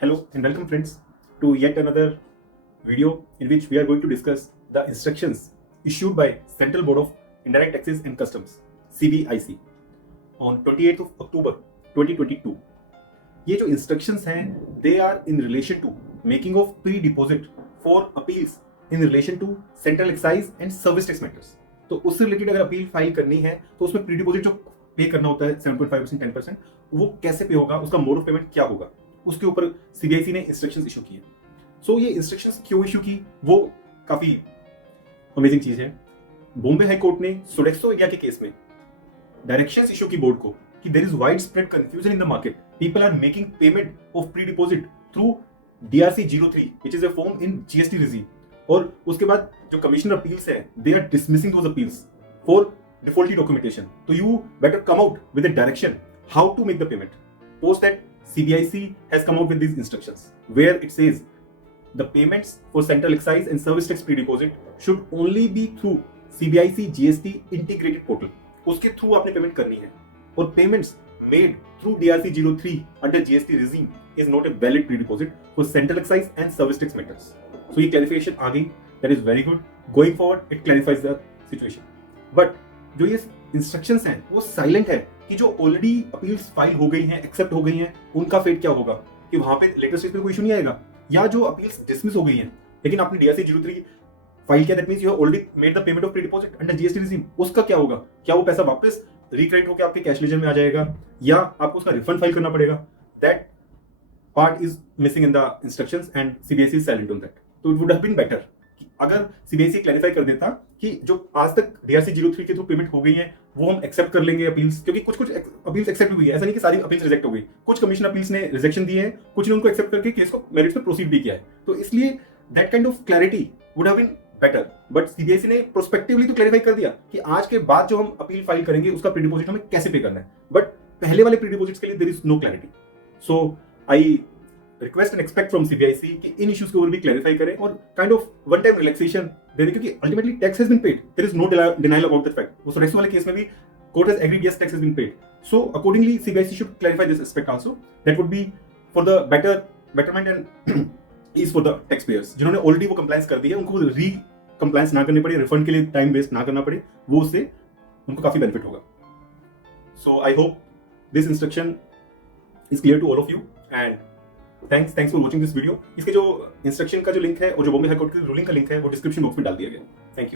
Hello and welcome friends to yet another video in which we are going to discuss the instructions issued by Central Board of Indirect Taxes and Customs CBIC on 28th of October 2022. ये जो instructions हैं they are in relation to making of pre-deposit for appeals in relation to Central Excise and Service Tax matters. तो उससे related अगर appeal file करनी है तो उसमें प्री डिपोजिट जो पे करना होता है 7.5% 10% वो कैसे पे होगा, उसका मोड ऑफ पेमेंट क्या होगा, उसके ऊपर सीबीआईसी ने इंस्ट्रक्शंस इशू किए। सो ये इंस्ट्रक्शंस क्यों इशू की वो काफी अमेजिंग चीज है। बॉम्बे हाई कोर्ट ने सोडेक्सो इंडिया के केस में डायरेक्शंस इशू की बोर्ड को कि there is wide spread confusion in the market, people are making payment of pre deposit through DRC 03 which is a form in GST regime, और उसके बाद जो कमिश्नर अपील्स है they are dismissing those appeals for defaulty documentation. तो you better come out with a direction how to make the payment. Post that CBIC has come out with these instructions where it says the payments for Central Excise and Service Tax pre-deposit should only be through CBIC GST integrated portal. उसके through आपने payment करनी है, और payments made through DRC 03 under GST regime is not a valid pre-deposit for Central Excise and Service Tax matters. So ये clarification आ गई, that is very good. Going forward it clarifies the situation. But जो ये instructions हैं वो silent है कि जो already appeals file हो गई हैं, एक्सेप्ट हो गई हैं, उनका फेट क्या होगा, कि वहां पे लेटर स्टेज पे कोई इशू नहीं आएगा, या जो अपील्स डिसमिस हो गई हैं लेकिन आपने DRC 03 फाइल किया, that means you have already made the payment of pre deposit under GST regime, उसका क्या होगा? क्या वो पैसा वापस रिक्रेडिट होकर आपके कैश लेजर में आ जाएगा या आपको उसका रिफंड फाइल करना पड़ेगा? That part is missing in the instructions and CBIC is silent on that. तो it would have been better अगर CBIC क्लैरिफाई कर देता कि जो आज तक DRC 03 के थ्रू पेमेंट हो गई है वो हम एक्सेप्ट कर लेंगे अपील्स, क्योंकि कुछ अपील्स एक्सेप्ट हुई है, ऐसा नहीं कि सारी अपील्स रिजेक्ट हो गई, कुछ कमीशन अपील्स ने रिजेक्शन दिए हैं, कुछ ने उनको एक्सेप्ट करके केस को मेरिट्स में प्रोसीड भी किया है। तो इसलिए that kind of clarity would have been better. But CBIC ने प्रोस्पेक्टिवली तो क्लैरिफाई कर दिया कि आज के बाद जो हम अपील फाइल करेंगे उसका प्री डिपोजिट हमें कैसे पे करना है, बट पहले वाले प्री डिपोजिट्स के लिए there is no clarity. So I request and expect from CBIC कि इन इश्यूज के ऊपर भी क्लैरिफाई करें और kind of one time relaxation दे दें, क्योंकि ultimately tax has been paid, there is no denial about that fact. वो सोडेक्सो वाले केस में भी court has agreed yes tax has been paid. So accordingly CBIC should clarify this aspect also, that would be for the betterment and ease for the tax payers. जिन्होंने already वो compliance कर दी है उनको री compliance ना करनी पड़े, रिफंड के लिए टाइम वेस्ट ना करना पड़े, वो उससे उनको काफी बेनिफिट होगा। So I hope this instruction is clear to all of you and thanks for watching this video. इसके जो इंस्ट्रक्शन का जो लिंक है और जो बॉम्बे हाई कोर्ट की रूलिंग का लिंक है वो डिस्क्रिप्शन बॉक्स में डाल दिया गया। Thank you.